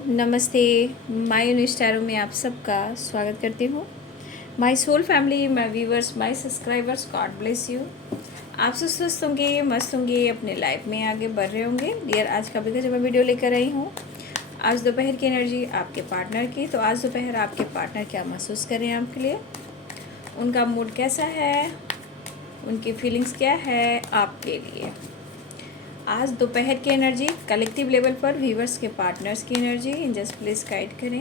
नमस्ते। माय यूनिस्टारो में आप सबका स्वागत करती हूँ। My soul family, my viewers, my subscribers, God bless you. आप सब स्वस्थ होंगे, मस्त होंगे, अपने लाइफ में आगे बढ़ रहे होंगे। डियर, आज का भी जो मैं वीडियो लेकर आई हूँ, आज दोपहर की एनर्जी आपके पार्टनर की। तो आज दोपहर आपके पार्टनर क्या महसूस कर रहे हैं आपके लिए, उनका मूड कैसा है, उनकी फीलिंग्स क्या है आपके लिए। आज दोपहर की एनर्जी कलेक्टिव लेवल पर व्यूवर्स के पार्टनर्स की एनर्जी जस्ट प्लीज गाइड करें,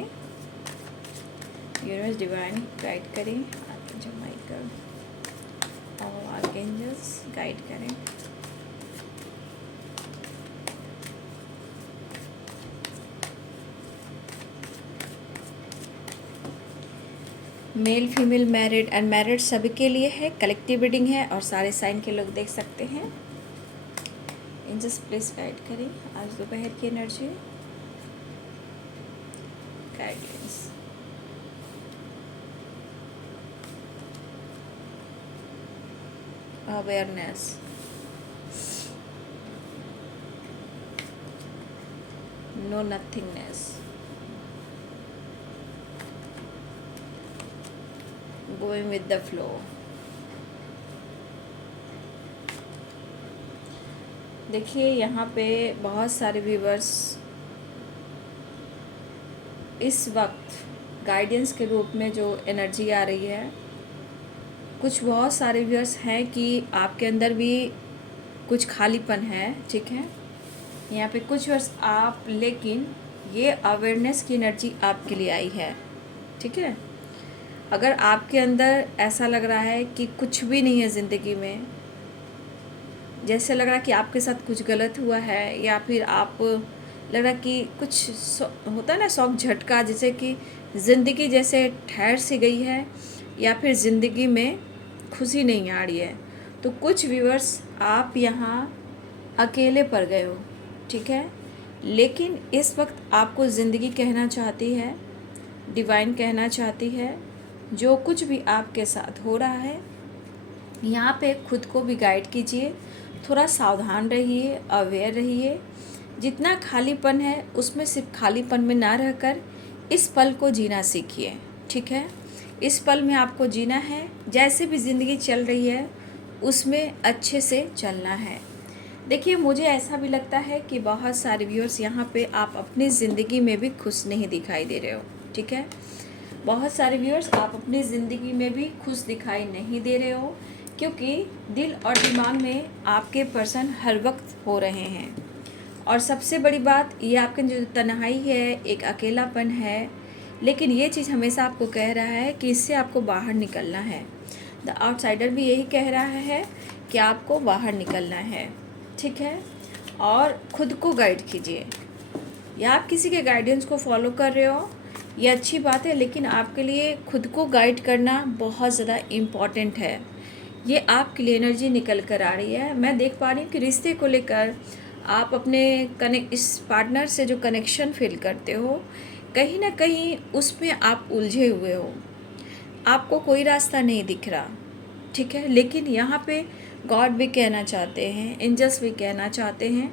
यूनिवर्स डिवाइन गाइड करें, आर्कएंजल माइकल और आर्कएंजल्स गाइड करें। मेल फीमेल मैरिड अनमैरिड सभी के लिए है, कलेक्टिव रीडिंग है और सारे साइन के लोग देख सकते हैं। जस्ट प्लीज गाइड करें आज दोपहर की energy, guidance. Awareness, no nothingness, going with the flow. देखिए यहाँ पे बहुत सारे व्यूवर्स इस वक्त गाइडेंस के रूप में जो एनर्जी आ रही है, कुछ बहुत सारे व्यूवर्स हैं कि आपके अंदर भी कुछ खालीपन है, ठीक है। यहाँ पे कुछ वर्ष आप, लेकिन ये अवेयरनेस की एनर्जी आपके लिए आई है, ठीक है। अगर आपके अंदर ऐसा लग रहा है कि कुछ भी नहीं है ज़िंदगी में, जैसे लग रहा है कि आपके साथ कुछ गलत हुआ है, या फिर आप लग रहा कि कुछ होता है ना शौक झटका, जैसे कि ज़िंदगी जैसे ठहर सी गई है, या फिर ज़िंदगी में खुशी नहीं आ रही है, तो कुछ व्यूअर्स आप यहाँ अकेले पड़ गए हो, ठीक है। लेकिन इस वक्त आपको ज़िंदगी कहना चाहती है, डिवाइन कहना चाहती है, जो कुछ भी आपके साथ हो रहा है यहाँ पे खुद को भी गाइड कीजिए, थोड़ा सावधान रहिए, अवेयर रहिए। जितना खालीपन है उसमें सिर्फ खालीपन में ना रहकर इस पल को जीना सीखिए, ठीक है। इस पल में आपको जीना है, जैसे भी ज़िंदगी चल रही है उसमें अच्छे से चलना है। देखिए, मुझे ऐसा भी लगता है कि बहुत सारे व्यूअर्स यहाँ पे आप अपनी ज़िंदगी में भी खुश नहीं दिखाई दे रहे हो, ठीक है। बहुत सारे व्यूअर्स आप अपनी ज़िंदगी में भी खुश दिखाई नहीं दे रहे हो, क्योंकि दिल और दिमाग में आपके पर्सन हर वक्त हो रहे हैं। और सबसे बड़ी बात, ये आपके जो तन्हाई है, एक अकेलापन है, लेकिन ये चीज़ हमेशा आपको कह रहा है कि इससे आपको बाहर निकलना है। द आउटसाइडर भी यही कह रहा है कि आपको बाहर निकलना है, ठीक है। और ख़ुद को गाइड कीजिए, या आप किसी के गाइडेंस को फॉलो कर रहे हो, ये अच्छी बात है, लेकिन आपके लिए खुद को गाइड करना बहुत ज़्यादा इम्पॉर्टेंट है। ये आपके लिए एनर्जी निकल कर आ रही है। मैं देख पा रही हूँ कि रिश्ते को लेकर आप अपने इस पार्टनर से जो कनेक्शन फील करते हो, कहीं ना कहीं उसमें आप उलझे हुए हो, आपको कोई रास्ता नहीं दिख रहा, ठीक है। लेकिन यहाँ पे गॉड भी कहना चाहते हैं, एंजल्स भी कहना चाहते हैं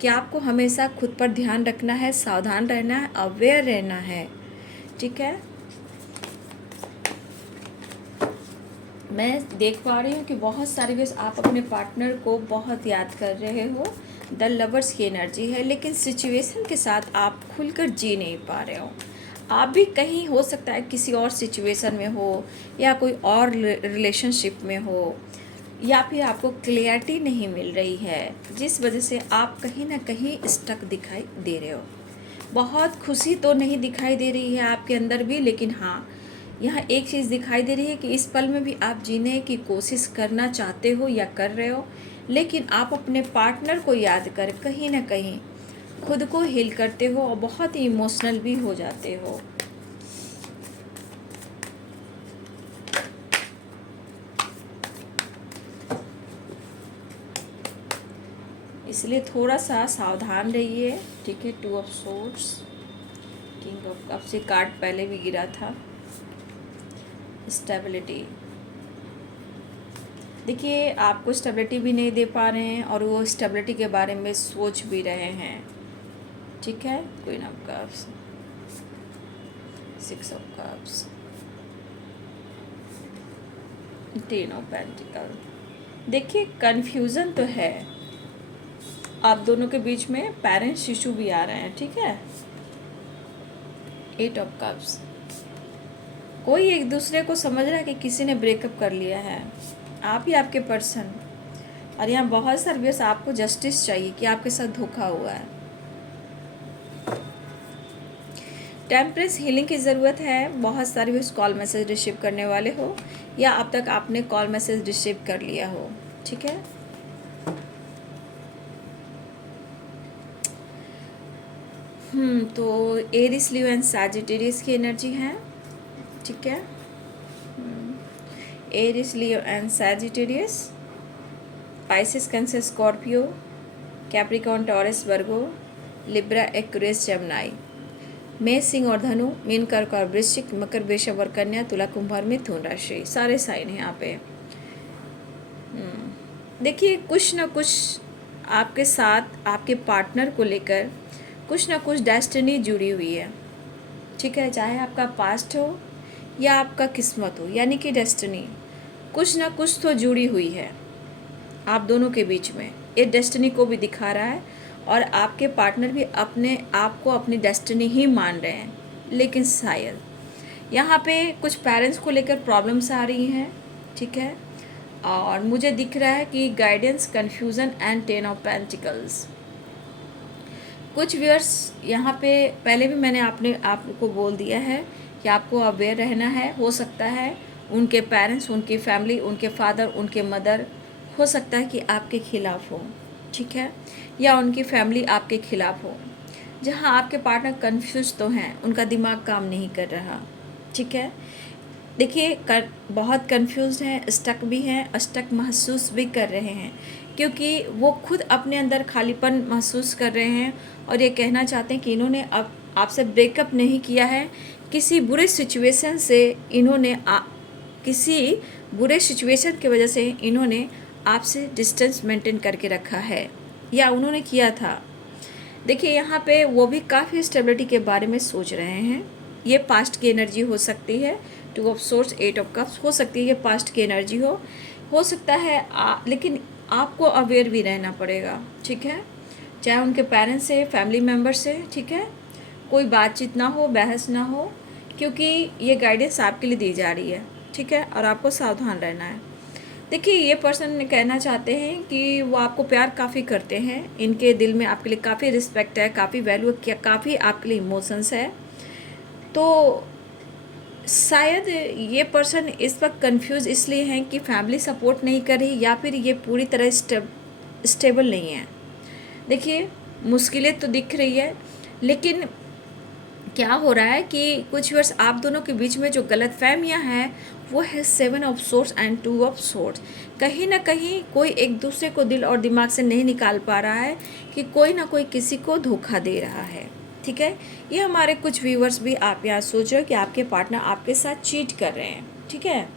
कि आपको हमेशा खुद पर ध्यान रखना है, सावधान रहना है, अवेयर रहना है, ठीक है। मैं देख पा रही हूँ कि बहुत सारे वेज आप अपने पार्टनर को बहुत याद कर रहे हो, द लवर्स की एनर्जी है, लेकिन सिचुएशन के साथ आप खुलकर जी नहीं पा रहे हो। आप भी कहीं हो सकता है किसी और सिचुएशन में हो, या कोई और रिलेशनशिप में हो, या फिर आपको क्लियरिटी नहीं मिल रही है, जिस वजह से आप कहीं ना कहीं स्टक दिखाई दे रहे हो। बहुत खुशी तो नहीं दिखाई दे रही है आपके अंदर भी, लेकिन हाँ, यहाँ एक चीज़ दिखाई दे रही है कि इस पल में भी आप जीने की कोशिश करना चाहते हो या कर रहे हो, लेकिन आप अपने पार्टनर को याद कर कहीं ना कहीं खुद को हील करते हो और बहुत ही इमोशनल भी हो जाते हो। इसलिए थोड़ा सा सावधान रहिए, ठीक है। Two of swords, king of cups से कार्ड पहले भी गिरा था। स्टेबिलिटी, देखिए आपको स्टेबिलिटी भी नहीं दे पा रहे हैं और वो स्टेबिलिटी के बारे में सोच भी रहे हैं, ठीक है। Queen of cups, 6 of cups, 10 of pentacle. देखिए कन्फ्यूज़न तो है, आप दोनों के बीच में पेरेंट्स इशू भी आ रहे हैं, ठीक है। 8 ऑफ कप्स, कोई एक दूसरे को समझ रहा है कि किसी ने ब्रेकअप कर लिया है, आप ही आपके पर्सन। और यहाँ बहुत सारे व्यर्स आपको जस्टिस चाहिए कि आपके साथ धोखा हुआ है। टेम्परेंस हीलिंग की ज़रूरत है। बहुत सारे व्यर्स कॉल मैसेज रिसीव करने वाले हो या अब तक आपने कॉल मैसेज रिसीव कर लिया हो, ठीक है। तो एरिस, लियो एंड सैजिटेरियस की एनर्जी है, ठीक है। Aries, Leo and Sagittarius, Pisces, Cancer, Scorpio, Capricorn, Taurus, Virgo, Libra, Aquarius, Gemini, मेष, सिंह और धनु, मीन, कर्क और वृश्चिक, मकर, वृषभ और कन्या, तुला, कुंभ और मिथुन राशि, सारे साइन हैं यहाँ पे। देखिए कुछ ना कुछ आपके साथ आपके पार्टनर को लेकर कुछ ना कुछ डेस्टिनी जुड़ी हुई है, ठीक है। चाहे आपका पास्ट हो या आपका किस्मत हो, यानी कि डेस्टिनी कुछ ना कुछ तो जुड़ी हुई है आप दोनों के बीच में। ये डेस्टिनी को भी दिखा रहा है और आपके पार्टनर भी अपने आप को अपनी डेस्टिनी ही मान रहे हैं। लेकिन शायद यहाँ पे कुछ पेरेंट्स को लेकर प्रॉब्लम्स आ रही हैं, ठीक है। और मुझे दिख रहा है कि guidance, confusion and 10 of pentacles. कुछ व्यूअर्स यहाँ पे पहले भी मैंने आपको बोल दिया है कि आपको अवेयर रहना है। हो सकता है उनके पेरेंट्स, उनकी फैमिली, उनके फादर, उनके मदर हो सकता है कि आपके खिलाफ हो, ठीक है, या उनकी फैमिली आपके खिलाफ हो। जहाँ आपके पार्टनर कंफ्यूज तो हैं, उनका दिमाग काम नहीं कर रहा, ठीक है। देखिए बहुत कंफ्यूज हैं, स्टक भी हैं, स्टक महसूस भी कर रहे हैं क्योंकि वो खुद अपने अंदर खालीपन महसूस कर रहे हैं और ये कहना चाहते हैं कि इन्होंने अब आपसे ब्रेकअप नहीं किया है, किसी बुरे सिचुएशन से इन्होंने किसी बुरे सिचुएशन की वजह से इन्होंने आपसे डिस्टेंस मेंटेन करके रखा है या उन्होंने किया था। देखिए यहाँ पे वो भी काफ़ी स्टेबिलिटी के बारे में सोच रहे हैं। ये पास्ट की एनर्जी हो सकती है, 2 ऑफ सोर्स, 8 ऑफ कप्स हो सकती है, ये पास्ट की एनर्जी हो सकता है। लेकिन आपको अवेयर भी रहना पड़ेगा, ठीक है। चाहे उनके पेरेंट्स से, फैमिली मेम्बर से, ठीक है, कोई बातचीत ना हो, बहस ना हो, क्योंकि ये गाइडेंस आपके लिए दी जा रही है, ठीक है। और आपको सावधान रहना है। देखिए ये पर्सन कहना चाहते हैं कि वो आपको प्यार काफ़ी करते हैं, इनके दिल में आपके लिए काफ़ी रिस्पेक्ट है, काफ़ी वैल्यू, काफ़ी आपके लिए इमोशंस है। तो शायद ये पर्सन इस वक्त कंफ्यूज इसलिए हैं कि फैमिली सपोर्ट नहीं कर रही या फिर ये पूरी तरह स्टेबल नहीं है। देखिए मुश्किलें तो दिख रही है, लेकिन क्या हो रहा है कि कुछ वर्ष आप दोनों के बीच में जो गलतफहमियां हैं वो है 7 of source and 2 of source. कहीं ना कहीं कोई एक दूसरे को दिल और दिमाग से नहीं निकाल पा रहा है कि कोई ना कोई किसी को धोखा दे रहा है, ठीक है। ये हमारे कुछ व्यूवर्स भी आप यहाँ सोच रहे हो कि आपके पार्टनर आपके साथ चीट कर रहे हैं, ठीक है।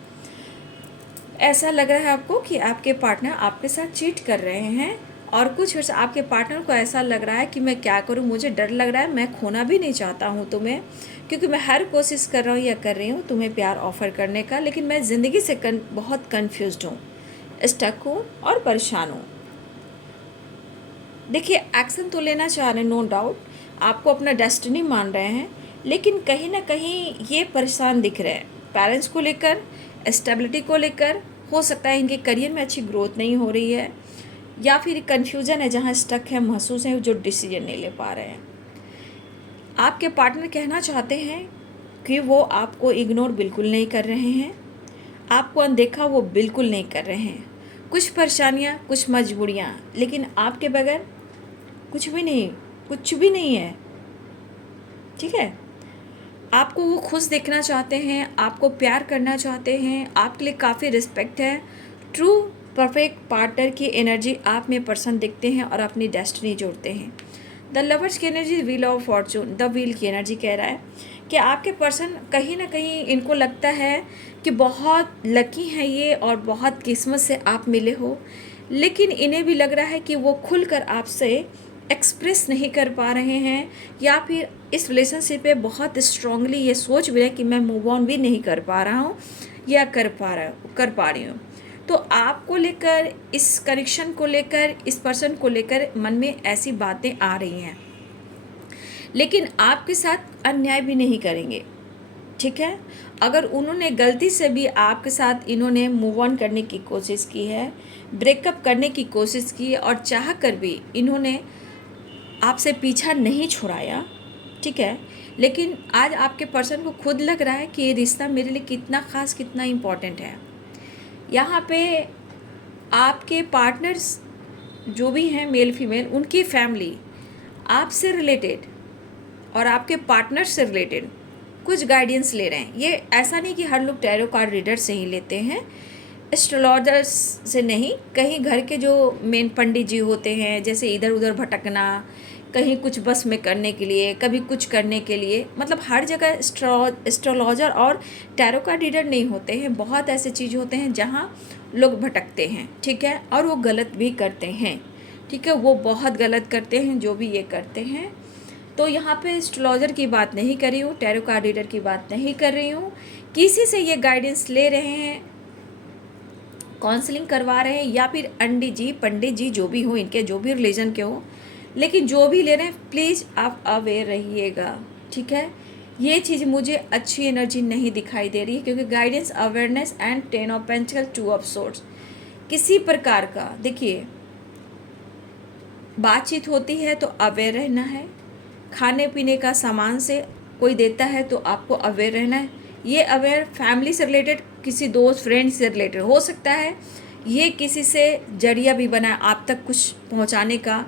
ऐसा लग रहा है आपको कि आपके पार्टनर आपके साथ चीट कर रहे हैं और कुछ वर्ष आपके पार्टनर को ऐसा लग रहा है कि मैं क्या करूं, मुझे डर लग रहा है, मैं खोना भी नहीं चाहता हूं तुम्हें, क्योंकि मैं हर कोशिश कर रहा हूं या कर रही हूं तुम्हें प्यार ऑफ़र करने का, लेकिन मैं ज़िंदगी से बहुत कन्फ्यूज्ड हूँ, स्टक हूँ और परेशान हूँ। देखिए एक्शन तो लेना चाह रहे हैं, नो डाउट, आपको अपना डेस्टिनी मान रहे हैं, लेकिन कहीं ना कहीं ये परेशान दिख रहे हैं पेरेंट्स को लेकर, स्टेबिलिटी को लेकर। हो सकता है इनके करियर में अच्छी ग्रोथ नहीं हो रही है या फिर कन्फ्यूज़न है, जहाँ स्टक है, महसूस है, जो डिसीजन नहीं ले पा रहे हैं। आपके पार्टनर कहना चाहते हैं कि वो आपको इग्नोर बिल्कुल नहीं कर रहे हैं, आपको अनदेखा वो बिल्कुल नहीं कर रहे हैं। कुछ परेशानियाँ, कुछ मजबूरियाँ, लेकिन आपके बगैर कुछ भी नहीं है, ठीक है। आपको वो खुश देखना चाहते हैं, आपको प्यार करना चाहते हैं, आपके लिए काफ़ी रिस्पेक्ट है। ट्रू परफेक्ट पार्टनर की एनर्जी आप में पर्सन दिखते हैं और अपनी डेस्टिनी जोड़ते हैं। द लवर्स की energy, wheel of Fortune, the wheel की एनर्जी कह रहा है कि आपके पर्सन कहीं ना कहीं इनको लगता है कि बहुत लकी हैं ये और बहुत किस्मत से आप मिले हो, लेकिन इन्हें भी लग रहा है कि वो खुलकर आपसे एक्सप्रेस नहीं कर पा रहे हैं, या फिर इस रिलेशनशिप पे बहुत स्ट्रांगली ये सोच भी रहे कि मैं मूव ऑन भी नहीं कर पा रहा हूँ या कर पा रही हूँ, तो आपको लेकर, इस कनेक्शन को लेकर, इस पर्सन को लेकर मन में ऐसी बातें आ रही हैं, लेकिन आपके साथ अन्याय भी नहीं करेंगे। ठीक है, अगर उन्होंने गलती से भी आपके साथ, इन्होंने मूव ऑन करने की कोशिश की है, ब्रेकअप करने की कोशिश की है, और चाह कर भी इन्होंने आपसे पीछा नहीं छुड़ाया, ठीक है, लेकिन आज आपके पर्सन को खुद लग रहा है कि ये रिश्ता मेरे लिए कितना ख़ास, कितना इम्पोर्टेंट है। यहाँ पे आपके पार्टनर्स जो भी हैं, मेल फीमेल, उनकी फैमिली आपसे रिलेटेड और आपके पार्टनर से रिलेटेड कुछ गाइडेंस ले रहे हैं। ये ऐसा नहीं कि हर लोग टैरो कार्ड रीडर से ही लेते हैं, एस्ट्रोलॉजर्स से नहीं, कहीं घर के जो मेन पंडित जी होते हैं, जैसे इधर उधर भटकना, कहीं कुछ बस में करने के लिए, कभी कुछ करने के लिए, मतलब हर जगह एस्ट्रोलॉजर और टैरो कार्ड रीडर नहीं होते हैं। बहुत ऐसे चीज़ होते हैं जहाँ लोग भटकते हैं, ठीक है, और वो गलत भी करते हैं, ठीक है, वो बहुत गलत करते हैं जो भी ये करते हैं। तो यहाँ पे एस्ट्रोलॉजर की बात नहीं कर रही हूँ, टैरो कार्ड रीडर की बात नहीं कर रही हूँ, किसी से ये गाइडेंस ले रहे हैं, काउंसलिंग करवा रहे हैं, या फिर पंडित जी जो भी हो, इनके जो भी रिलीजन के हो, लेकिन जो भी ले रहे हैं प्लीज़ आप अवेयर रहिएगा, ठीक है। ये चीज़ मुझे अच्छी एनर्जी नहीं दिखाई दे रही है, क्योंकि guidance, awareness and 10 of pentacle, 2 of swords, किसी प्रकार का, देखिए, बातचीत होती है तो अवेयर रहना है, खाने पीने का सामान से कोई देता है तो आपको अवेयर रहना है। ये अवेयर फैमिली से रिलेटेड, किसी दोस्त फ्रेंड से रिलेटेड हो सकता है, ये किसी से जरिया भी बना आप तक कुछ पहुंचाने का,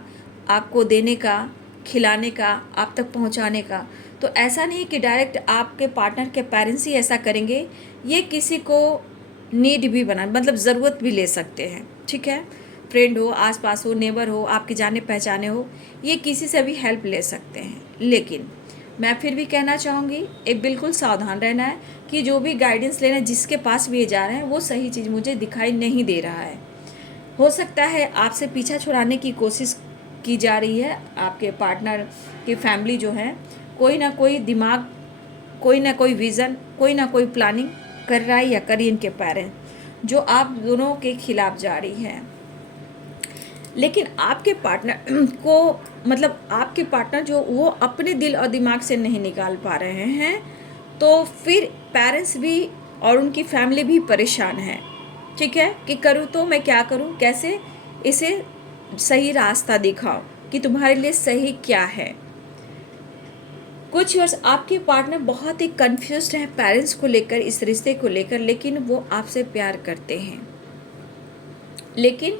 आपको देने का, खिलाने का, आप तक पहुंचाने का। तो ऐसा नहीं कि डायरेक्ट आपके पार्टनर के पेरेंट्स ही ऐसा करेंगे, ये किसी को नीड भी बना, मतलब ज़रूरत भी ले सकते हैं, ठीक है, फ्रेंड हो, आसपास हो, नेबर हो, आपके जाने पहचाने हो, ये किसी से भी हेल्प ले सकते हैं। लेकिन मैं फिर भी कहना चाहूँगी, एक बिल्कुल सावधान रहना है कि जो भी गाइडेंस लेना है, जिसके पास भी ये जा रहे हैं, वो सही चीज़ मुझे दिखाई नहीं दे रहा है। हो सकता है आपसे पीछा छुड़ाने की कोशिश की जा रही है, आपके पार्टनर की फैमिली जो है, कोई ना कोई दिमाग, कोई ना कोई विज़न, कोई ना कोई प्लानिंग कर रहा है, या करी इनके पेरेंट्स, जो आप दोनों के खिलाफ जा रही है। लेकिन आपके पार्टनर को, मतलब आपके पार्टनर जो, वो अपने दिल और दिमाग से नहीं निकाल पा रहे हैं, तो फिर पेरेंट्स भी और उनकी फैमिली भी परेशान है, ठीक है, कि करूँ तो मैं क्या करूँ, कैसे इसे सही रास्ता दिखाओ कि तुम्हारे लिए सही क्या है। कुछ वर्ष आपके पार्टनर बहुत ही कंफ्यूज्ड हैं पेरेंट्स को लेकर, इस रिश्ते को लेकर, लेकिन वो आपसे प्यार करते हैं। लेकिन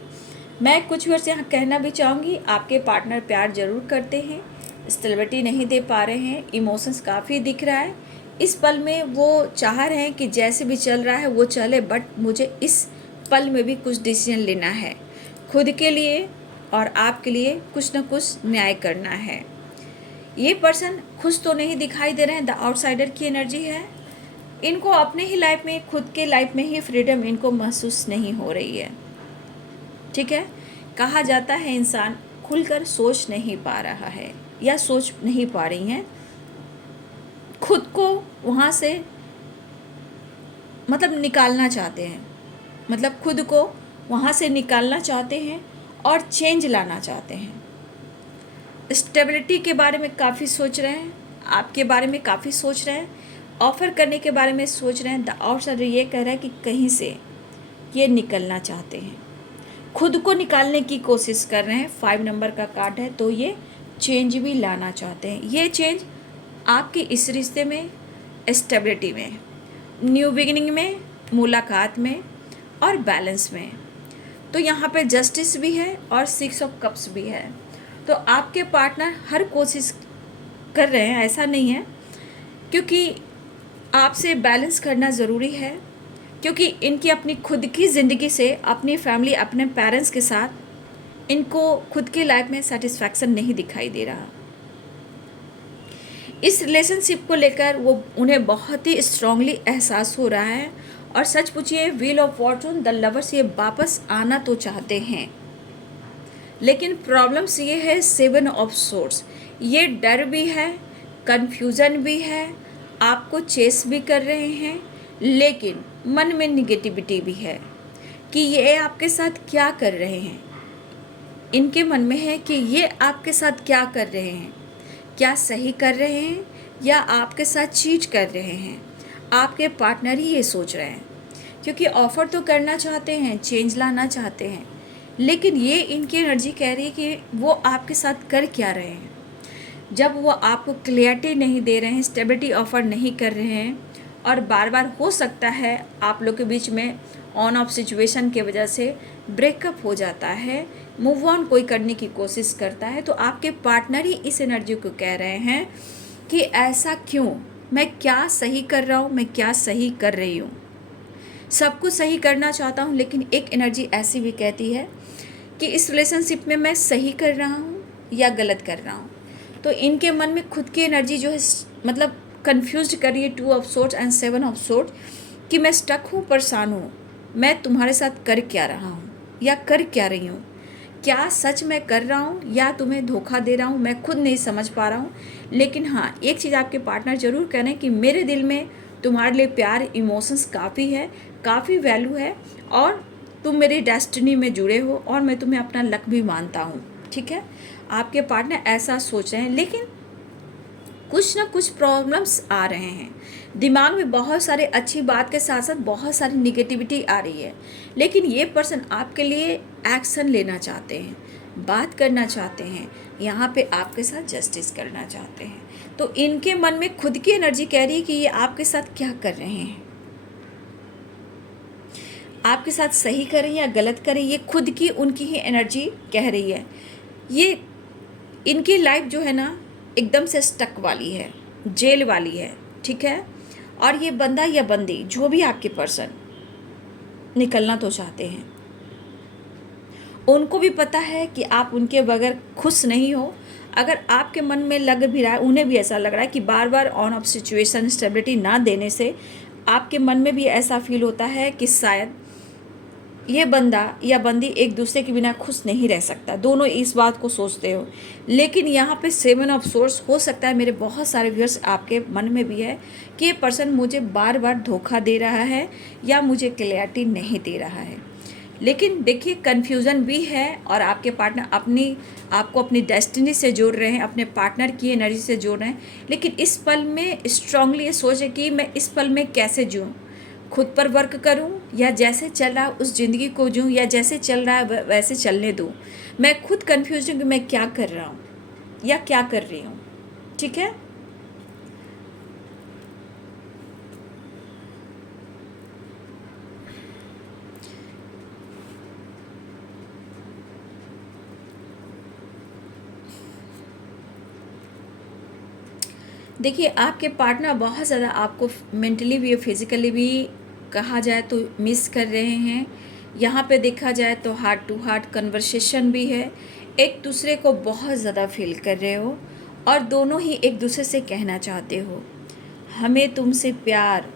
मैं कुछ वर्ष यहाँ कहना भी चाहूँगी, आपके पार्टनर प्यार ज़रूर करते हैं, स्टेबिलिटी नहीं दे पा रहे हैं, इमोशंस काफ़ी दिख रहा है इस पल में। वो चाह रहे हैं कि जैसे भी चल रहा है वो चले, बट मुझे इस पल में भी कुछ डिसीजन लेना है, खुद के लिए और आपके लिए कुछ ना कुछ न्याय करना है। ये पर्सन खुश तो नहीं दिखाई दे रहे हैं, द आउटसाइडर की एनर्जी है, इनको अपने ही लाइफ में, खुद के लाइफ में ही फ्रीडम इनको महसूस नहीं हो रही है, ठीक है। कहा जाता है इंसान खुलकर सोच नहीं पा रहा है, या सोच नहीं पा रही हैं, खुद को वहाँ से मतलब निकालना चाहते हैं, मतलब खुद को वहाँ से निकालना चाहते हैं और चेंज लाना चाहते हैं। स्टेबिलिटी के बारे में काफ़ी सोच रहे हैं, आपके बारे में काफ़ी सोच रहे हैं, ऑफ़र करने के बारे में सोच रहे हैं। द आउटसाइडर ये कह रहा है कि कहीं से ये निकलना चाहते हैं, खुद को निकालने की कोशिश कर रहे हैं। 5 नंबर का कार्ड है, तो ये चेंज भी लाना चाहते हैं। ये चेंज आपके इस रिश्ते में, स्टेबिलिटी में, न्यू बिगिनिंग में, मुलाकात में और बैलेंस में। तो यहाँ पे जस्टिस भी है और 6 ऑफ कप्स भी है। तो आपके पार्टनर हर कोशिश कर रहे हैं, ऐसा नहीं है, क्योंकि आपसे बैलेंस करना ज़रूरी है, क्योंकि इनकी अपनी खुद की ज़िंदगी से, अपनी फैमिली, अपने पेरेंट्स के साथ इनको खुद की लाइफ में सेटिस्फैक्शन नहीं दिखाई दे रहा। इस रिलेशनशिप को लेकर वो, उन्हें बहुत ही स्ट्रांगली एहसास हो रहा है। और सच पूछिए, wheel of Fortune, the lovers, ये वापस आना तो चाहते हैं, लेकिन प्रॉब्लम्स ये है 7 ऑफ सोर्स, ये डर भी है, कन्फ्यूज़न भी है, आपको चेस भी कर रहे हैं, लेकिन मन में निगेटिविटी भी है कि ये आपके साथ क्या कर रहे हैं। इनके मन में है कि ये आपके साथ क्या कर रहे हैं, क्या सही कर रहे हैं या आपके साथ चीट कर रहे हैं। आपके पार्टनर ही ये सोच रहे हैं, क्योंकि ऑफ़र तो करना चाहते हैं, चेंज लाना चाहते हैं, लेकिन ये इनकी एनर्जी कह रही है कि वो आपके साथ कर क्या रहे हैं। जब वो आपको क्लियरिटी नहीं दे रहे हैं, स्टेबिलिटी ऑफ़र नहीं कर रहे हैं, और बार बार हो सकता है आप लोग के बीच में ऑन ऑफ सिचुएशन की वजह से ब्रेकअप हो जाता है, मूव ऑन कोई करने की कोशिश करता है, तो आपके पार्टनर ही इस एनर्जी को कह रहे हैं कि ऐसा क्यों, मैं क्या सही कर रहा हूँ, मैं क्या सही कर रही हूँ। सब कुछ सही करना चाहता हूँ, लेकिन एक एनर्जी ऐसी भी कहती है कि इस रिलेशनशिप में मैं सही कर रहा हूँ या गलत कर रहा हूँ। तो इनके मन में खुद की एनर्जी जो है मतलब कन्फ्यूज कर रही है 2 of swords and 7 of swords, कि मैं स्टक हूँ, परेशान हूँ, मैं तुम्हारे साथ कर क्या रहा हूँ या कर क्या रही हूँ, क्या सच मैं कर रहा हूँ या तुम्हें धोखा दे रहा हूँ, मैं खुद नहीं समझ पा रहा हूँ। लेकिन हाँ, एक चीज़ आपके पार्टनर ज़रूर कह रहे हैं कि मेरे दिल में तुम्हारे लिए प्यार, इमोशंस काफ़ी है, काफ़ी वैल्यू है, और तुम मेरी डेस्टिनी में जुड़े हो और मैं तुम्हें अपना लक भी मानता हूँ। ठीक है, आपके पार्टनर ऐसा सोच रहे हैं, लेकिन कुछ ना कुछ प्रॉब्लम्स आ रहे हैं। दिमाग में बहुत सारे अच्छी बात के साथ साथ बहुत सारी निगेटिविटी आ रही है, लेकिन ये पर्सन आपके लिए एक्शन लेना चाहते हैं, बात करना चाहते हैं, यहाँ पे आपके साथ जस्टिस करना चाहते हैं। तो इनके मन में खुद की एनर्जी कह रही है कि ये आपके साथ क्या कर रहे हैं, आपके साथ सही करें या गलत करें, ये खुद की उनकी ही एनर्जी कह रही है। ये इनकी लाइफ जो है ना एकदम से स्टक वाली है, जेल वाली है। ठीक है, और ये बंदा या बंदी जो भी आपके पर्सन निकलना तो चाहते हैं, उनको भी पता है कि आप उनके बगैर खुश नहीं हो। अगर आपके मन में लग भी रहा है, उन्हें भी ऐसा लग रहा है कि बार बार ऑन ऑफ सिचुएशन स्टेबिलिटी ना देने से आपके मन में भी ऐसा फील होता है कि शायद ये बंदा या बंदी एक दूसरे के बिना खुश नहीं रह सकता, दोनों इस बात को सोचते हो। लेकिन यहाँ पे 7 ऑफ सोर्स, हो सकता है मेरे बहुत सारे व्यूअर्स आपके मन में भी है कि ये पर्सन मुझे बार बार धोखा दे रहा है या मुझे क्लैरिटी नहीं दे रहा है। लेकिन देखिए, कन्फ्यूज़न भी है, और आपके पार्टनर आपको अपनी डेस्टिनी से जोड़ रहे हैं, अपने पार्टनर की एनर्जी से जोड़ रहे हैं। लेकिन इस पल में स्ट्रांगली ये सोचे कि मैं इस पल में कैसे जीऊँ, खुद पर वर्क करूं या जैसे चल रहा है उस ज़िंदगी को जीऊँ, या जैसे चल रहा है वैसे चलने दूं। मैं खुद कन्फ्यूज हूँ कि मैं क्या कर रहा हूँ या क्या कर रही हूँ। ठीक है, देखिए आपके पार्टनर बहुत ज़्यादा आपको मेंटली भी फिज़िकली भी कहा जाए तो मिस कर रहे हैं। यहाँ पे देखा जाए तो हार्ट टू हार्ट कन्वर्सेशन भी है, एक दूसरे को बहुत ज़्यादा फील कर रहे हो, और दोनों ही एक दूसरे से कहना चाहते हो हमें तुमसे प्यार,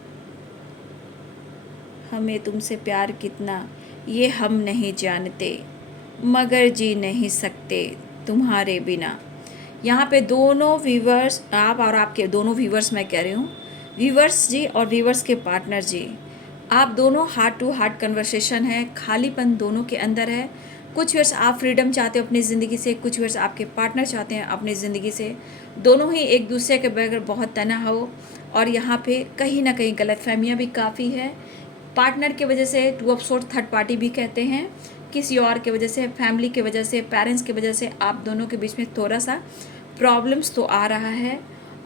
हमें तुमसे प्यार कितना ये हम नहीं जानते, मगर जी नहीं सकते तुम्हारे बिना। यहाँ पे दोनों व्यूवर्स, आप और आपके दोनों व्यूवर्स, मैं कह रही हूँ व्यूवर्स जी और व्यूवर्स के पार्टनर जी, आप दोनों हार्ट टू हार्ट कन्वर्सेशन है, खालीपन दोनों के अंदर है। कुछ व्यूअर्स आप फ्रीडम चाहते हो अपनी ज़िंदगी से, कुछ व्यूअर्स आपके पार्टनर चाहते हैं अपनी ज़िंदगी से, दोनों ही एक दूसरे के बगैर बहुत तनाव हो, और यहाँ पे कहीं ना कहीं गलतफहमियाँ भी काफ़ी है। पार्टनर की वजह से 2 ऑफ सोर्ड थर्ड पार्टी भी कहते हैं, किसी और के वजह से, फैमिली की वजह से, पेरेंट्स की वजह से आप दोनों के बीच में थोड़ा सा प्रॉब्लम्स तो आ रहा है।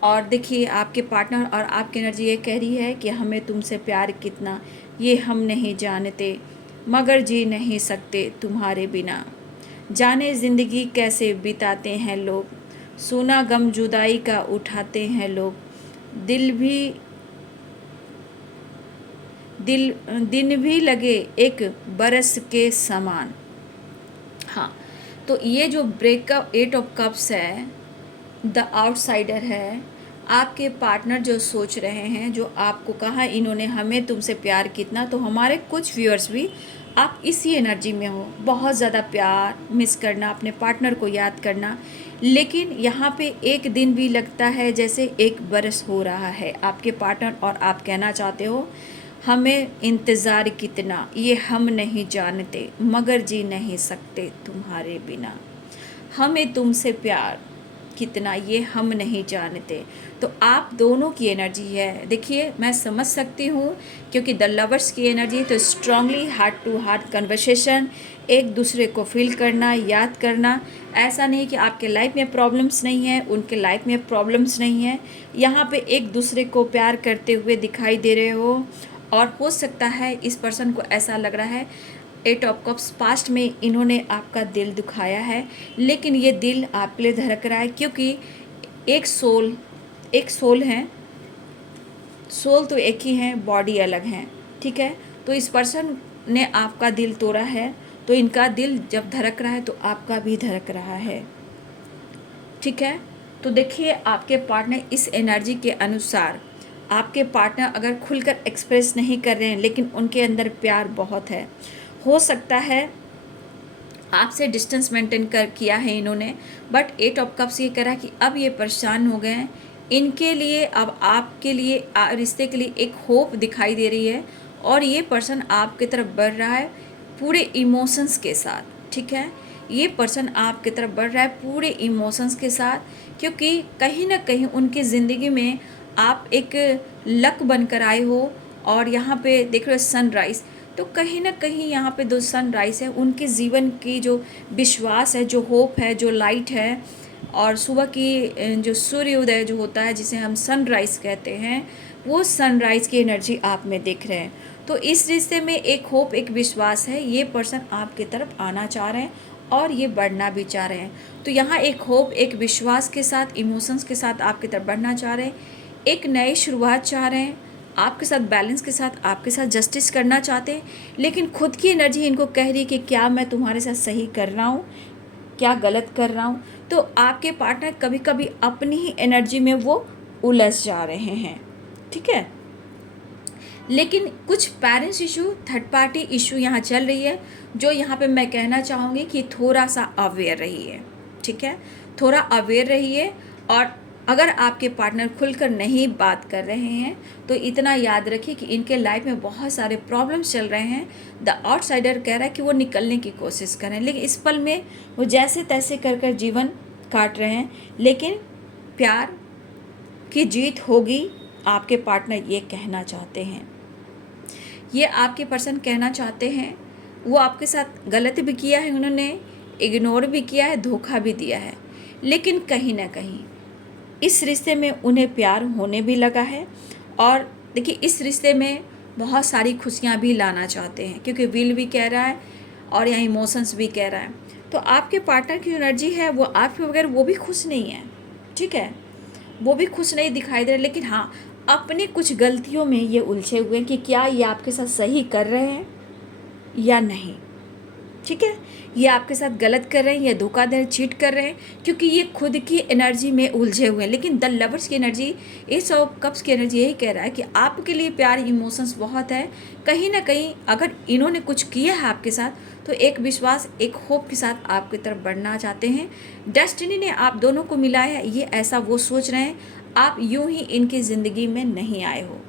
और देखिए आपके पार्टनर और आपकी एनर्जी ये कह रही है कि हमें तुमसे प्यार कितना ये हम नहीं जानते, मगर जी नहीं सकते तुम्हारे बिना। जाने ज़िंदगी कैसे बिताते हैं लोग, सुना गम जुदाई का उठाते हैं लोग, दिन भी लगे एक बरस के समान। हाँ, तो ये जो ब्रेकअप 8 ऑफ कप्स है, द आउटसाइडर है, आपके पार्टनर जो सोच रहे हैं, जो आपको कहा इन्होंने हमें तुमसे प्यार कितना, तो हमारे कुछ व्यूअर्स भी आप इसी एनर्जी में हो, बहुत ज़्यादा प्यार मिस करना, अपने पार्टनर को याद करना, लेकिन यहाँ पे एक दिन भी लगता है जैसे एक बरस हो रहा है आपके पार्टनर, और आप कहना चाहते हो हमें इंतज़ार कितना ये हम नहीं जानते, मगर जी नहीं सकते तुम्हारे बिना, हमें तुमसे प्यार कितना ये हम नहीं जानते। तो आप दोनों की एनर्जी है, देखिए मैं समझ सकती हूँ, क्योंकि द लवर्स की एनर्जी तो strongly heart to heart conversation, एक दूसरे को फील करना, याद करना। ऐसा नहीं कि आपके लाइफ में प्रॉब्लम्स नहीं है, उनके लाइफ में प्रॉब्लम्स नहीं है, यहाँ पे एक दूसरे को प्यार करते हुए दिखाई दे रहे हो। और हो सकता है इस पर्सन को ऐसा लग रहा है 8 ऑफ कप्स पास्ट में इन्होंने आपका दिल दुखाया है, लेकिन ये दिल आपके लिए धड़क रहा है, क्योंकि एक सोल है, सोल तो एक ही है, बॉडी अलग है, ठीक है। तो इस पर्सन ने आपका दिल तोड़ा है, तो इनका दिल जब धड़क रहा है तो आपका भी धड़क रहा है, ठीक है। तो देखिए आपके पार्टनर इस एनर्जी के अनुसार, आपके पार्टनर अगर खुलकर एक्सप्रेस नहीं कर रहे हैं, लेकिन उनके अंदर प्यार बहुत है, हो सकता है आपसे डिस्टेंस मेंटेन कर किया है इन्होंने, बट 8 ऑफ कप्स ये कह रहा है कि अब ये परेशान हो गए हैं, इनके लिए अब आपके लिए रिश्ते के लिए एक होप दिखाई दे रही है, और ये पर्सन आपकी तरफ बढ़ रहा है पूरे इमोशंस के साथ, ठीक है। ये पर्सन आपकी तरफ बढ़ रहा है पूरे इमोशंस के साथ, क्योंकि कहीं ना कहीं उनकी ज़िंदगी में आप एक लक बनकर आए हो। और यहाँ पे देख रहे हो सनराइज़, तो कहीं ना कहीं यहाँ पे दो सनराइज़ है, उनके जीवन की जो विश्वास है, जो होप है, जो लाइट है, और सुबह की जो सूर्योदय जो होता है जिसे हम सनराइज़ कहते हैं, वो सनराइज़ की एनर्जी आप में दिख रहे हैं। तो इस रिश्ते में एक होप, एक विश्वास है, ये पर्सन आपकी तरफ आना चाह रहे हैं और ये बढ़ना भी चाह रहे हैं। तो यहाँ एक होप, एक विश्वास के साथ, इमोशंस के साथ आपकी तरफ बढ़ना चाह रहे हैं, एक नई शुरुआत चाह रहे हैं, आपके साथ बैलेंस के साथ, आपके साथ जस्टिस करना चाहते हैं, लेकिन खुद की एनर्जी इनको कह रही है कि क्या मैं तुम्हारे साथ सही कर रहा हूँ, क्या गलत कर रहा हूँ। तो आपके पार्टनर कभी कभी अपनी ही एनर्जी में वो उलझ जा रहे हैं, ठीक है। लेकिन कुछ parents issue, third party issue यहाँ चल रही है, जो यहाँ पे मैं कहना चाहूँगी कि थोड़ा सा अवेयर रहिए, ठीक है, थोड़ा अवेयर रहिए। और अगर आपके पार्टनर खुलकर नहीं बात कर रहे हैं, तो इतना याद रखिए कि इनके लाइफ में बहुत सारे प्रॉब्लम्स चल रहे हैं। द आउटसाइडर कह रहा है कि वो निकलने की कोशिश करें, लेकिन इस पल में वो जैसे तैसे कर कर जीवन काट रहे हैं, लेकिन प्यार की जीत होगी, आपके पार्टनर ये कहना चाहते हैं। ये आपके पर्सन कहना चाहते हैं, वो आपके साथ गलत भी किया है, उन्होंने इग्नोर भी किया है, धोखा भी दिया है, लेकिन कहीं ना कहीं इस रिश्ते में उन्हें प्यार होने भी लगा है। और देखिए इस रिश्ते में बहुत सारी खुशियाँ भी लाना चाहते हैं, क्योंकि विल भी कह रहा है और यहाँ इमोशंस भी कह रहा है। तो आपके पार्टनर की एनर्जी है, वो आपके बगैर वो भी खुश नहीं है, ठीक है, वो भी खुश नहीं दिखाई दे रहे, लेकिन हाँ अपनी कुछ गलतियों में ये उलझे हुए हैं कि क्या ये आपके साथ सही कर रहे हैं या नहीं, ठीक है, ये आपके साथ गलत कर रहे हैं या धोखा दे, चीट कर रहे हैं, क्योंकि ये खुद की एनर्जी में उलझे हुए हैं। लेकिन द लवर्स की एनर्जी, 8 ऑफ कप्स की एनर्जी यही कह रहा है कि आपके लिए प्यार, इमोशंस बहुत है। कहीं ना कहीं अगर इन्होंने कुछ किया है आपके साथ, तो एक विश्वास, एक होप के साथ आपकी तरफ बढ़ना चाहते हैं। डेस्टिनी ने आप दोनों को मिलाया है, ये ऐसा वो सोच रहे हैं, आप यूं ही इनकी ज़िंदगी में नहीं आए हो,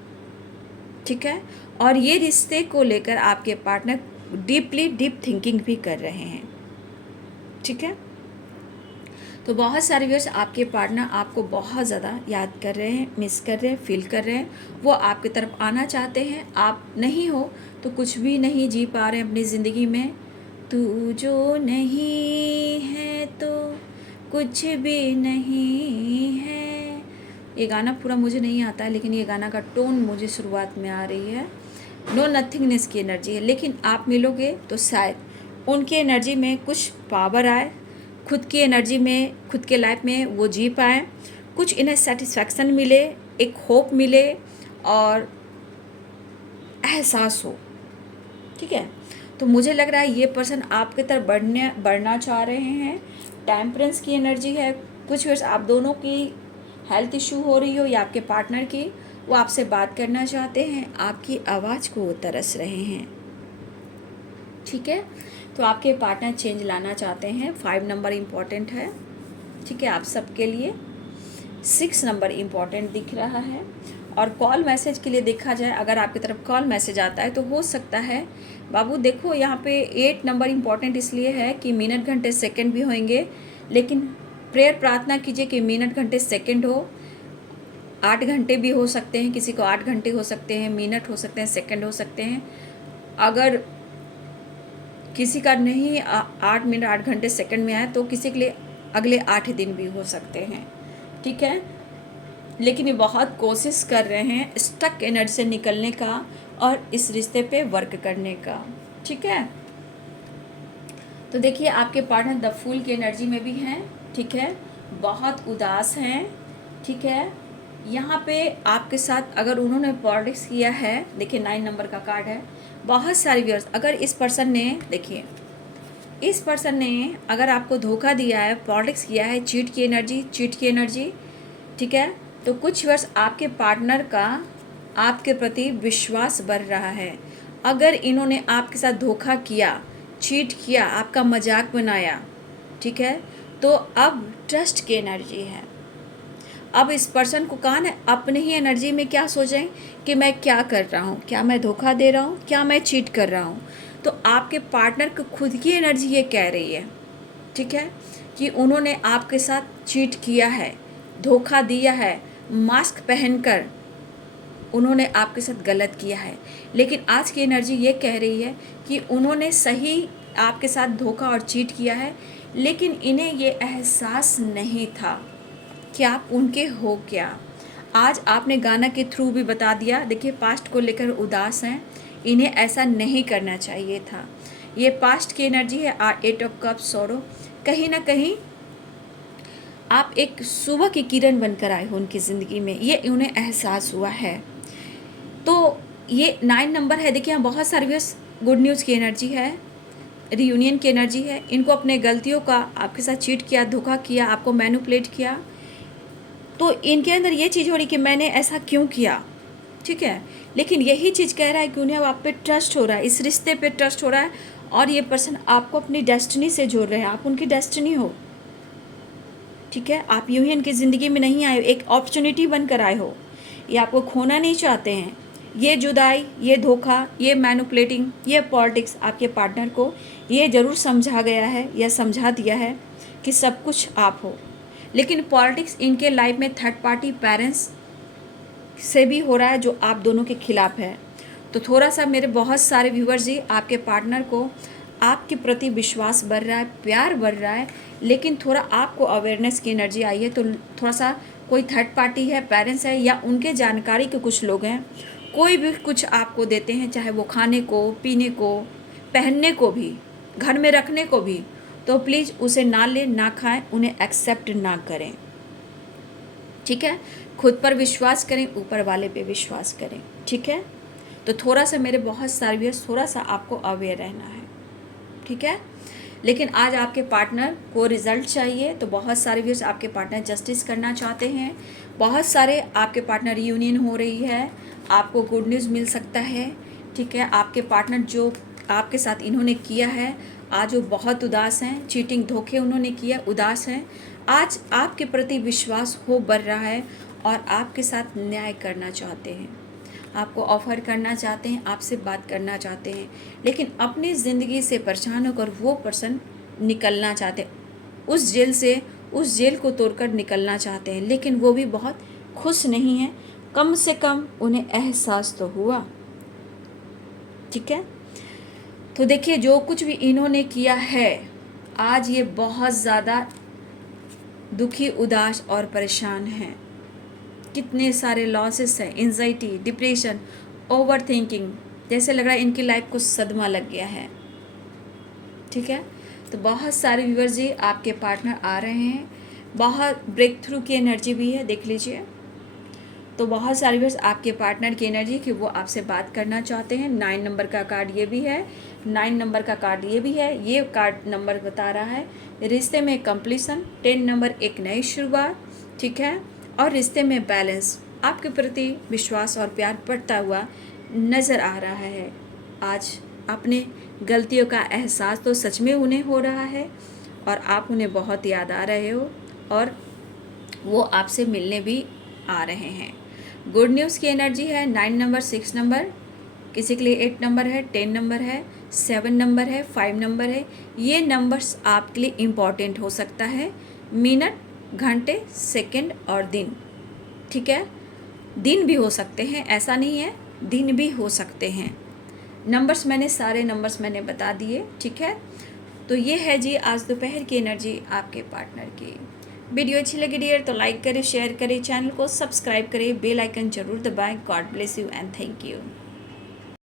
ठीक है। और ये रिश्ते को लेकर आपके पार्टनर डीप थिंकिंग भी कर रहे हैं, ठीक है। तो बहुत सारे व्यूअर्स, आपके पार्टनर आपको बहुत ज़्यादा याद कर रहे हैं, मिस कर रहे हैं, फील कर रहे हैं, वो आपकी तरफ आना चाहते हैं। आप नहीं हो तो कुछ भी नहीं जी पा रहे हैं अपनी ज़िंदगी में। तू जो नहीं है तो कुछ भी नहीं है, ये गाना पूरा मुझे नहीं आता है, लेकिन ये गाना का टोन मुझे शुरुआत में आ रही है। नो नथिंगनेस की एनर्जी है, लेकिन आप मिलोगे तो शायद उनकी एनर्जी में कुछ पावर आए, खुद की एनर्जी में, खुद के लाइफ में वो जी पाए, कुछ इन्हें सेटिस्फैक्शन मिले, एक होप मिले और एहसास हो, ठीक है। तो मुझे लग रहा है ये पर्सन आपके तरफ बढ़ना चाह रहे हैं। टेम्परेंस की एनर्जी है, कुछ वर्ष आप दोनों की हेल्थ इशू हो रही हो या आपके पार्टनर की, वो आपसे बात करना चाहते हैं, आपकी आवाज़ को वो तरस रहे हैं। ठीक है। तो आपके पार्टनर चेंज लाना चाहते हैं, 5 नंबर इम्पॉर्टेंट है, ठीक है, आप सबके लिए। 6 नंबर इम्पॉर्टेंट दिख रहा है। और कॉल मैसेज के लिए देखा जाए, अगर आपकी तरफ कॉल मैसेज आता है तो हो सकता है बाबू, देखो यहाँ पे 8 नंबर इम्पॉर्टेंट इसलिए है कि मिनट घंटे सेकंड भी होंगे, लेकिन प्रेयर प्रार्थना कीजिए कि मिनट घंटे सेकंड हो, 8 घंटे भी हो सकते हैं, किसी को 8 घंटे हो सकते हैं, मिनट हो सकते हैं, सेकंड हो सकते हैं। अगर किसी का नहीं 8 मिनट 8 घंटे सेकंड में आए तो किसी के लिए अगले 8 दिन भी हो सकते हैं, ठीक है। लेकिन ये बहुत कोशिश कर रहे हैं स्टक एनर्जी से निकलने का और इस रिश्ते पे वर्क करने का, ठीक है। तो देखिए आपके पार्टनर द फूल की एनर्जी में भी हैं, ठीक है, बहुत उदास हैं, ठीक है। यहाँ पे आपके साथ अगर उन्होंने पॉलिटिक्स किया है, देखिए 9 नंबर का कार्ड है, बहुत सारे व्यूअर्स, अगर इस पर्सन ने, देखिए इस पर्सन ने अगर आपको धोखा दिया है, पॉलिटिक्स किया है, चीट की एनर्जी, ठीक है, तो कुछ वर्ष आपके पार्टनर का आपके प्रति विश्वास बढ़ रहा है। अगर इन्होंने आपके साथ धोखा किया, चीट किया, आपका मजाक बनाया, ठीक है, तो अब ट्रस्ट की एनर्जी है। अब इस पर्सन को कहा ना, अपने ही एनर्जी में क्या सोचें कि मैं क्या कर रहा हूँ, क्या मैं धोखा दे रहा हूँ, क्या मैं चीट कर रहा हूँ। तो आपके पार्टनर को खुद की एनर्जी ये कह रही है, ठीक है, कि उन्होंने आपके साथ चीट किया है, धोखा दिया है, मास्क पहनकर उन्होंने आपके साथ गलत किया है। लेकिन आज की एनर्जी ये कह रही है कि उन्होंने सही आपके साथ धोखा और चीट किया है, लेकिन इन्हें ये एहसास नहीं था कि आप उनके हो क्या। आज आपने गाना के थ्रू भी बता दिया। देखिए पास्ट को लेकर उदास हैं, इन्हें ऐसा नहीं करना चाहिए था। ये पास्ट की एनर्जी है, 8 ऑफ कप्स, सॉरो। कहीं ना कहीं आप एक सुबह की किरण बनकर आए हो उनकी ज़िंदगी में, ये उन्हें एहसास हुआ है। तो ये 9 नंबर है। देखिए यहाँ बहुत सारे गुड न्यूज़ की एनर्जी है, रियूनियन की एनर्जी है। इनको अपने गलतियों का, आपके साथ चीट किया, धोखा किया, आपको मैनिपुलेट किया, तो इनके अंदर ये चीज़ हो रही कि मैंने ऐसा क्यों किया, ठीक है। लेकिन यही चीज़ कह रहा है कि उन्हें अब आप पे ट्रस्ट हो रहा है, इस रिश्ते पे ट्रस्ट हो रहा है, और ये पर्सन आपको अपनी डेस्टिनी से जोड़ रहे हैं, आप उनकी डेस्टिनी हो, ठीक है। आप यूं ही इनकी ज़िंदगी में नहीं आए हो, एक अपॉर्चुनिटी बनकर आए हो। ये आपको खोना नहीं चाहते हैं। ये जुदाई, ये धोखा, ये मैनिपुलेटिंग, ये पॉलिटिक्स आपके पार्टनर को ये ज़रूर समझा गया है या समझा दिया है कि सब कुछ आप हो। लेकिन पॉलिटिक्स इनके लाइफ में थर्ड पार्टी पेरेंट्स से भी हो रहा है जो आप दोनों के खिलाफ है। तो थोड़ा सा मेरे बहुत सारे व्यूअर्स जी, आपके पार्टनर को आपके प्रति विश्वास बढ़ रहा है, प्यार बढ़ रहा है, लेकिन थोड़ा आपको अवेयरनेस की एनर्जी आई है। तो थोड़ा सा कोई थर्ड पार्टी है, पेरेंट्स है, या उनके जानकारी के कुछ लोग हैं, कोई भी कुछ आपको देते हैं, चाहे वो खाने को, पीने को, पहनने को भी, घर में रखने को भी, तो प्लीज़ उसे ना लें, ना खाएं, उन्हें एक्सेप्ट ना करें, ठीक है। खुद पर विश्वास करें, ऊपर वाले पे विश्वास करें, ठीक है। तो थोड़ा सा मेरे बहुत सारे व्यूअर्स, थोड़ा सा आपको अवेयर रहना है, ठीक है। लेकिन आज आपके पार्टनर को रिजल्ट चाहिए, तो बहुत सारे व्यूअर्स आपके पार्टनर जस्टिस करना चाहते हैं, बहुत सारे आपके पार्टनर रियूनियन हो रही है, आपको गुड न्यूज़ मिल सकता है, ठीक है। आपके पार्टनर जो आपके साथ इन्होंने किया है, आज वो बहुत उदास हैं, चीटिंग धोखे उन्होंने किया, उदास हैं। आज आपके प्रति विश्वास हो बढ़ रहा है और आपके साथ न्याय करना चाहते हैं, आपको ऑफ़र करना चाहते हैं, आपसे बात करना चाहते हैं, लेकिन अपनी ज़िंदगी से परेशान होकर वो पर्सन निकलना चाहते हैं उस जेल से, उस जेल को तोड़कर निकलना चाहते हैं, लेकिन वो भी बहुत खुश नहीं हैं। कम से कम उन्हें एहसास तो हुआ, ठीक है। तो देखिए जो कुछ भी इन्होंने किया है, आज ये बहुत ज़्यादा दुखी, उदास और परेशान हैं। कितने सारे लॉसेस हैं, एंजाइटी, डिप्रेशन, ओवर थिंकिंग, जैसे लग रहा है इनकी लाइफ को सदमा लग गया है, ठीक है। तो बहुत सारे व्यूअर्स जी आपके पार्टनर आ रहे हैं, बहुत ब्रेक थ्रू की एनर्जी भी है, देख लीजिए। तो बहुत सारे व्यूअर्स आपके पार्टनर की एनर्जी कि वो आपसे बात करना चाहते हैं। 9 नंबर का कार्ड ये भी है, 9 नंबर का कार्ड ये भी है। ये कार्ड नंबर बता रहा है रिश्ते में कंप्लीशन, 10 नंबर एक नई शुरुआत, ठीक है, और रिश्ते में बैलेंस, आपके प्रति विश्वास और प्यार बढ़ता हुआ नज़र आ रहा है। आज आपने गलतियों का एहसास तो सच में उन्हें हो रहा है और आप उन्हें बहुत याद आ रहे हो और वो आपसे मिलने भी आ रहे हैं। गुड न्यूज़ की एनर्जी है 9 नंबर, 6 नंबर, किसी के लिए 8 नंबर है, 10 नंबर है, 7 नंबर है, 5 नंबर है। ये नंबर्स आपके लिए इम्पॉर्टेंट हो सकता है, मिनट, घंटे, सेकंड और दिन। ठीक है, दिन भी हो सकते हैं, ऐसा नहीं है, दिन भी हो सकते हैं। नंबर्स सारे नंबर्स मैंने बता दिए। ठीक है, तो ये है जी आज दोपहर की एनर्जी आपके पार्टनर की। वीडियो अच्छी लगी डियर तो लाइक करें, शेयर करें, चैनल को सब्सक्राइब करें, बेल आइकन जरूर दबाएं। God bless you and thank you.